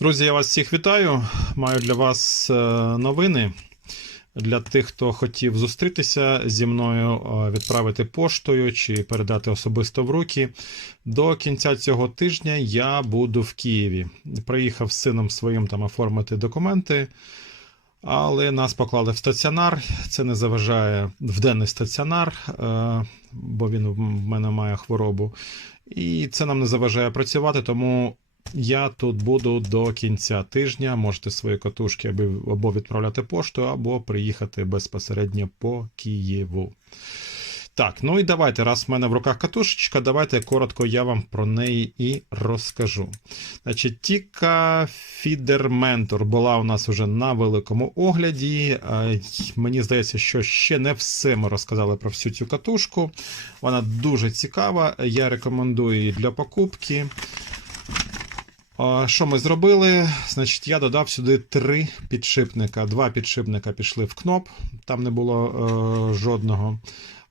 Друзі, я вас всіх вітаю. Маю для вас е, новини. Для тих, хто хотів зустрітися зі мною, е, відправити поштою чи передати особисто в руки. До кінця цього тижня я буду в Києві. Приїхав з сином своїм там оформити документи, але нас поклали в стаціонар. Це не заважає в денний стаціонар, е, бо він в мене має хворобу. І це нам не заважає працювати, тому я тут буду до кінця тижня. Можете свої катушки або- відправляти поштою, або приїхати безпосередньо по Києву. Так, ну і давайте, раз в мене в руках катушечка, давайте коротко я вам про неї і розкажу. Значить, Тіка Фідер Ментор була у нас вже на великому огляді. Мені здається, що ще не все ми розказали про всю цю катушку. Вона дуже цікава. Я рекомендую її для покупки. Що ми зробили? Значить, я додав сюди три підшипника. Два підшипника пішли в кноп, там не було е, жодного.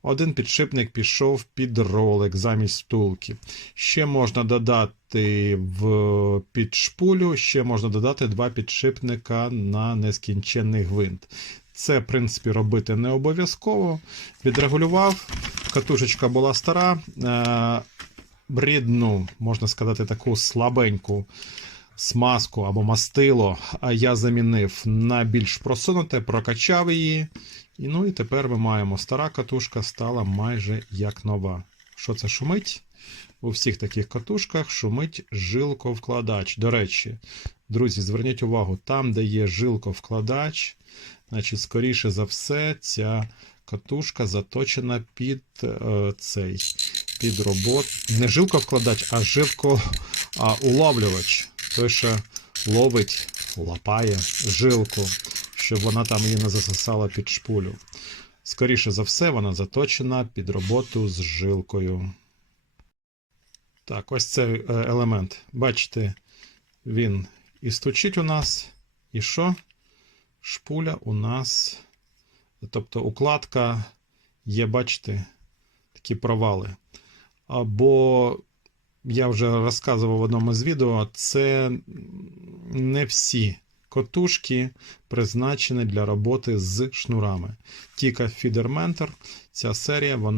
Один підшипник пішов під ролик замість втулки. Ще можна додати в під шпулю, ще можна додати два підшипника на нескінченний гвинт. Це, в принципі, робити не обов'язково. Відрегулював. Катушечка була стара. Е, брідну, можна сказати, таку слабеньку смазку або мастило, я замінив на більш просунуте, прокачав її. І ну і тепер ми маємо стара катушка стала майже як нова. Що це шумить? У всіх таких катушках шумить жилковкладач. До речі, друзі, зверніть увагу, там, де є жилковкладач, значить, скоріше за все, ця катушка заточена під е, цей під. Не жилковкладач, а жилко а, уловлювач. Той, що ловить, лапає жилку, щоб вона там її не засосала під шпулю. Скоріше за все, вона заточена під роботу з жилкою. Так, ось цей е, елемент. Бачите, він і стучить у нас. І що? Шпуля у нас. Тобто укладка є, бачите, такі провали. Або я вже розказував в одному з відео, це не всі котушки призначені для роботи з шнурами. Тіка Feeder Mentor, ця серія, вона